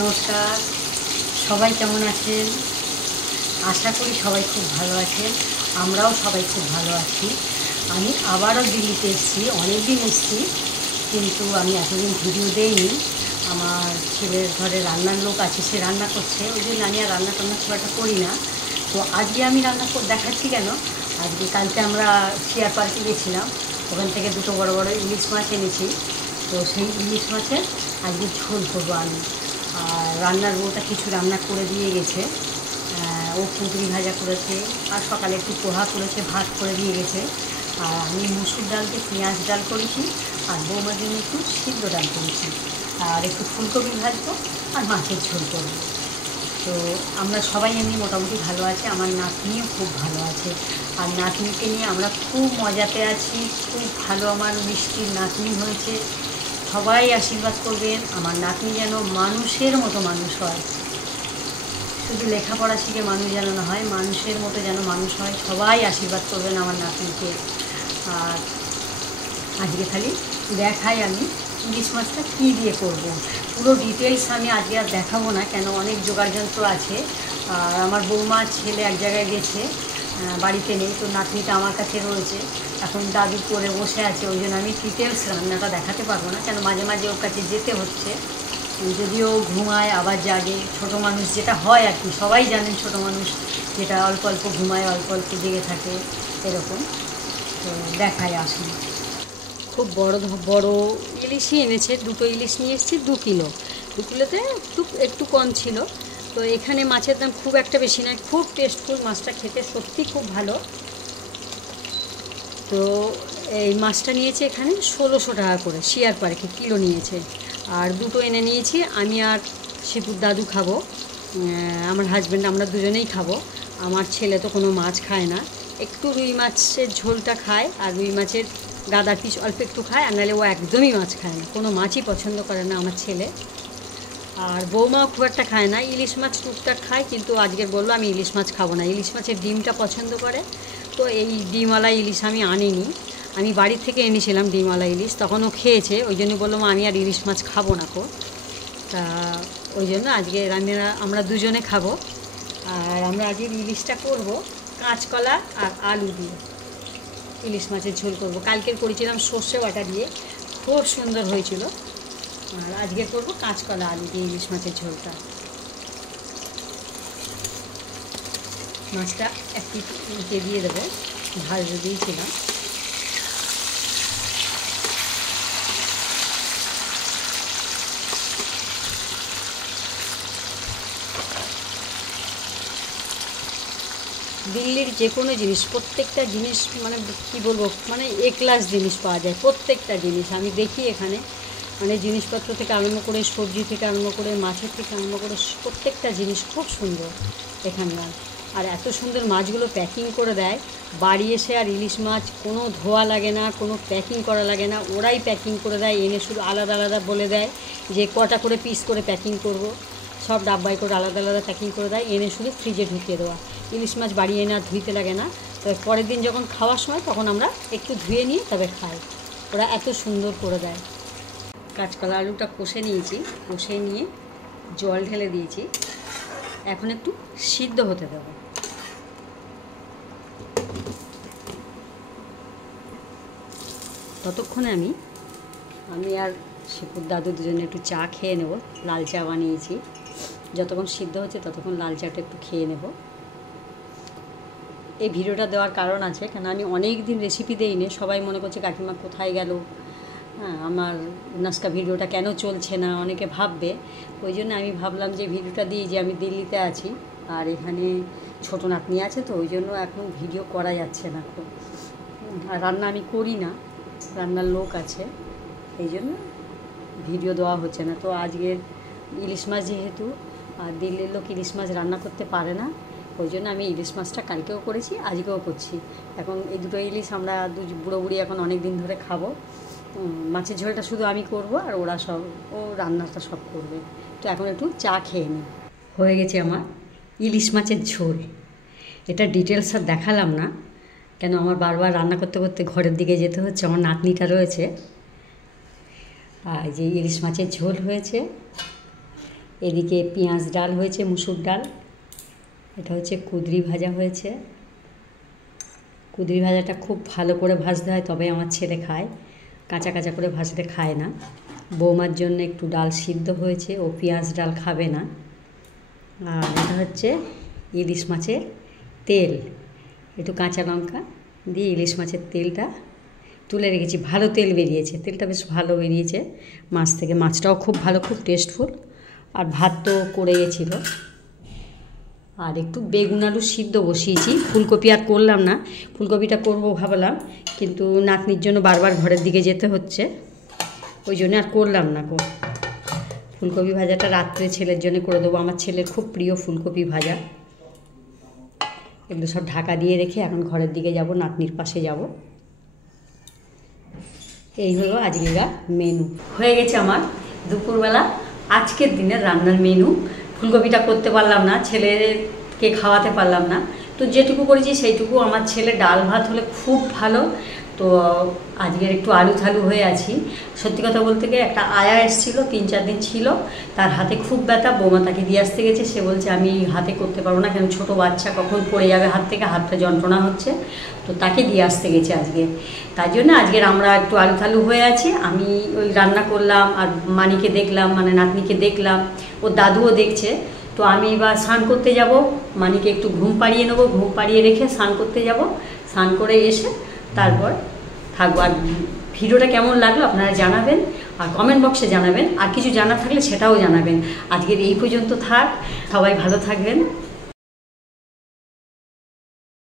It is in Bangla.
নমস্কার, সবাই কেমন আছেন? আশা করি সবাই খুব ভালো আছেন। আমরাও সবাই খুব ভালো আছি। আমি আবারও দিল্লিতে এসেছি, অনেক দিন এসেছি, কিন্তু আমি এতদিন ভিডিও দেইনি। আমার ছেলের ঘরে রান্নার লোক আছে, সে রান্না করছে, ওই জন্য আমি আর রান্না টান্না খুব একটা করি না। তো আজকে আমি রান্না দেখাচ্ছি কেন, কালকে আমরা শিয়ার পার্কে গেছিলাম, ওখান থেকে দুটো বড় বড় ইলিশ মাছ এনেছি। তো সেই ইলিশ মাছের আজকে ঝোল করবো আমি। আর রান্নার বউটা কিছু রান্না করে দিয়ে গেছে, ও পুঁটলি ভাজা করেছে, আর সকালে একটু পোহা করেছে, ভাত করে দিয়ে গেছে। আর আমি মুসুর ডালকে পেঁয়াজ ডাল করেছি, আর বৌমার জন্য একটু সিদ্ধ ডাল করেছি, আর একটু ফুলকপি ভাজবো, আর মাছের ঝোল করবো। তো আমরা সবাই এমনি মোটামুটি ভালো আছি, আমার নাতনিও খুব ভালো আছে। আর নাতনিকে নিয়ে আমরা খুব মজাতে আছি, খুব ভালো আমার মিষ্টির নাতনি হয়েছে। সবাই আশীর্বাদ করবেন, আমার নাতনি যেন মানুষের মতো মানুষ হয়, শুধু লেখাপড়া শিখে মানুষ যেন না হয়, মানুষের মতো যেন মানুষ হয়। সবাই আশীর্বাদ করবেন আমার নাতনিকে। আর আজকে খালি দেখাই আমি ইলিশ মাছটা কী দিয়ে করব। পুরো ডিটেলস আমি আজকে আর দেখাবো না, কেন অনেক জোগাড়যন্ত্র আছে। আর আমার বৌমা ছেলে এক জায়গায় গেছে, বাড়িতে নেই, তো নাতনিটা আমার কাছে রয়েছে, এখন দাদু করে বসে আছে, ওই জন্য আমি ডিটেলস রান্নাটা দেখাতে পারবো না, কেন মাঝে মাঝে ওর কাছে যেতে হচ্ছে। যদিও ঘুমায় আবার জাগে, ছোটো মানুষ যেটা হয় আর কি, সবাই জানেন ছোটো মানুষ যেটা অল্প অল্প ঘুমায়, অল্প অল্প জেগে থাকে, এরকম। তো দেখায় আসুন। খুব বড় বড় ইলিশই এনেছে, দুটো ইলিশ নিয়ে এসেছি, 2 কিলো। 2 কিলোতে একটু কম ছিল। তো এখানে মাছের দাম খুব একটা বেশি নয়, খুব টেস্টফুল, মাছটা খেতে সত্যি খুব ভালো। তো এই মাছটা নিয়েছে এখানে 1600 টাকা করে, শিয়ার পার্কে কিলো নিয়েছে। আর দুটো এনে নিয়েছি, আমি আর শিপুর দাদু খাবো, আমার হাজব্যান্ড, আমরা দুজনেই খাবো। আমার ছেলে তো কোনো মাছ খায় না, একটু রুই মাছের ঝোলটা খায়, আর রুই মাছের গাদার পিস অল্প একটু খায়, আর নাহলে ও একদমই মাছ খায় না, কোনো মাছই পছন্দ করে না আমার ছেলে। আর বৌমাও খুব একটা খায় না, ইলিশ মাছ টুকটাক খায়, কিন্তু আজকের বললো আমি ইলিশ মাছ খাবো না, ইলিশ মাছের ডিমটা পছন্দ করে। তো এই ডিমওয়ালা ইলিশ আমি আনিনি, আমি বাড়ির থেকে এনেছিলাম ডিমওয়ালা ইলিশ, তখন ও খেয়েছে, ওই জন্য বললাম আমি আর ইলিশ মাছ খাবো না কো। তা ওই জন্য আজকে আমরা দুজনে খাবো। আর আমরা আজকে ইলিশটা করব কাঁচকলা আর আলু দিয়ে, ইলিশ মাছের ঝোল করব। কালকের করেছিলাম সর্ষে বাটা দিয়ে, খুব সুন্দর হয়েছিল। আর আজকে করব কাঁচকলা আলু দিয়ে ইলিশ মাছের ঝোলটা। মাছটা একটু উল্টে দিয়ে দেবো, ভাজতে দিয়েছিলাম। দিল্লির যে কোনো জিনিস, প্রত্যেকটা জিনিস মানে কী বলবো, মানে এ ক্লাস জিনিস পাওয়া যায়, প্রত্যেকটা জিনিস আমি দেখি এখানে, মানে জিনিসপত্র থেকে আরম্ভ করে, সবজি থেকে আরম্ভ করে, মাছের থেকে আরম্ভ করে, প্রত্যেকটা জিনিস খুব সুন্দর এখানকার। আর এত সুন্দর মাছগুলো প্যাকিং করে দেয়, বাড়ি এসে আর ইলিশ মাছ কোনো ধোয়া লাগে না, কোনো প্যাকিং করা লাগে না, ওরাই প্যাকিং করে দেয়, এনে শুধু আলাদা আলাদা বলে দেয় যে কটা করে পিস করে প্যাকিং করব, সব ডাব্বাই করে আলাদা আলাদা প্যাকিং করে দেয়, এনে শুধু ফ্রিজে ঢুকিয়ে দেওয়া। ইলিশ মাছ বাড়ি এনে আর ধুইতে লাগে না। তবে পরের দিন যখন খাওয়ার সময় তখন আমরা একটু ধুয়ে নিয়ে তবে খাই, ওরা এত সুন্দর করে দেয়। কাঁচকলা আলুটা কষে নিয়েছি, কষে নিয়ে জল ঢেলে দিয়েছি, এখন একটু সিদ্ধ হতে দেবো। ততক্ষণে আমি আর শিপুর দাদু দুজনে একটু চা খেয়ে নেব, লাল চা বানিয়েছি, যতক্ষণ সিদ্ধ হচ্ছে ততক্ষণ লাল চাটা একটু খেয়ে নেব। এই ভিডিওটা দেওয়ার কারণ আছে, কেন আমি অনেক দিন রেসিপি দেইনি, সবাই মনে করছে কাকিমা কোথায় গেল, হ্যাঁ আমার নাস্কা ভিডিওটা কেন চলছে না, অনেকে ভাববে। ওই জন্য আমি ভাবলাম যে ভিডিওটা দিই, যে আমি দিল্লিতে আছি আর এখানে ছোটো নাতনি আছে, তো ওই জন্য এখন ভিডিও করা যাচ্ছে না খুব। আর রান্না আমি করি না, রান্নার লোক আছে, এই জন্য ভিডিও দেওয়া হচ্ছে না। তো আজকের ইলিশ মাছ যেহেতু, আর দিল্লির লোক ইলিশ মাছ রান্না করতে পারে না, ওই জন্য আমি ইলিশ মাছটা কালকেও করেছি, আজকেও করছি। এখন এই দুটো ইলিশ আমরা বুড়ো বুড়ি এখন অনেক দিন ধরে খাবো। মাছের ঝোলটা শুধু আমি করব, আর ওরা সব রান্নাটা সব করবে। তো এখন একটু চা খেয়ে নিই। হয়ে গেছে আমার ইলিশ মাছের ঝোল। এটা ডিটেলস আর দেখালাম না, কেন আমার বারবার রান্না করতে করতে ঘরের দিকে যেতে হচ্ছে, আমার নাতনিটা রয়েছে। আর যে ইলিশ মাছের ঝোল হয়েছে, এদিকে পেঁয়াজ ডাল হয়েছে, মুসুর ডাল। এটা হচ্ছে কুঁদরি ভাজা হয়েছে। কুঁদরি ভাজাটা খুব ভালো করে ভাজতে হয়, তবে আমার ছেলে খায়, কাঁচা কাঁচা করে ভাজতে খায় না। বৌমার জন্য একটু ডাল সিদ্ধ হয়েছে, ও পেঁয়াজ ডাল খাবে না। আর এটা হচ্ছে ইলিশ মাছের তেল, একটু কাঁচা লঙ্কা দিয়ে ইলিশ মাছের তেলটা তুলে রেখেছি। ভালো তেল বেরিয়েছে, তেলটা বেশ ভালো বেরিয়েছে মাছ থেকে। মাছটাও খুব ভালো, খুব টেস্টফুল। আর ভাত তো করে গেছিলো। আর একটু বেগুন আলু সিদ্ধ বসিয়েছি, ফুলকপি আর করলাম না। ফুলকপিটা করবো ভাবলাম, কিন্তু নাতনির জন্য বারবার ঘরের দিকে যেতে হচ্ছে, ওই জন্য আর করলাম না গো। ফুলকপি ভাজাটা রাত্রে ছেলের জন্য করে দেবো। আমার ছেলের খুব প্রিয় ফুলকপি ভাজা। এগুলো সব ঢাকা দিয়ে রেখে এখন ঘরের দিকে যাব, নাতনির পাশে যাব। এই হলো আজকের মেনু। হয়ে গেছে আমার দুপুরবেলা আজকের দিনের রান্নার মেনু। ফুলকপিটা করতে পারলাম না, ছেলেকে খাওয়াতে পারলাম না, তো যেটুকু করেছি সেইটুকু। আমার ছেলে ডাল ভাত হলে খুব ভালো, তো আজকের একটু আলু থালু হয়ে আছি। সত্যি কথা বলতে গিয়ে একটা আয়া এসেছিলো, 3-4 দিন ছিল, তার হাতে খুব ব্যথা। বৌমা তাকে দিয়ে আসতে গেছে, সে বলছে আমি হাতে করতে পারবো না, কেন ছোটো বাচ্চা কখন পড়ে যাবে হাত থেকে, হাতটা যন্ত্রণা হচ্ছে, তো তাকে দিয়ে আসতে গেছে আজকে। তাই জন্য আজকের আমরা একটু আলু থালু হয়ে আছি। আমি ওই রান্না করলাম, আর মানিকে দেখলাম, মানে নাতনিকে দেখলাম, ওর দাদুও দেখছে। তো আমি এবার স্নান করতে যাব, মানিকে একটু ঘুম পাড়িয়ে নেবো, ঘুম পাড়িয়ে রেখে স্নান করতে যাব। স্নান করে এসে তারপর থাকবো। আর ভিডিওটা কেমন লাগলো আপনারা জানাবেন, আর কমেন্ট বক্সে জানাবেন, আর কিছু জানা থাকলে সেটাও জানাবেন। আজকের এই পর্যন্ত থাক, সবাই ভালো থাকবেন।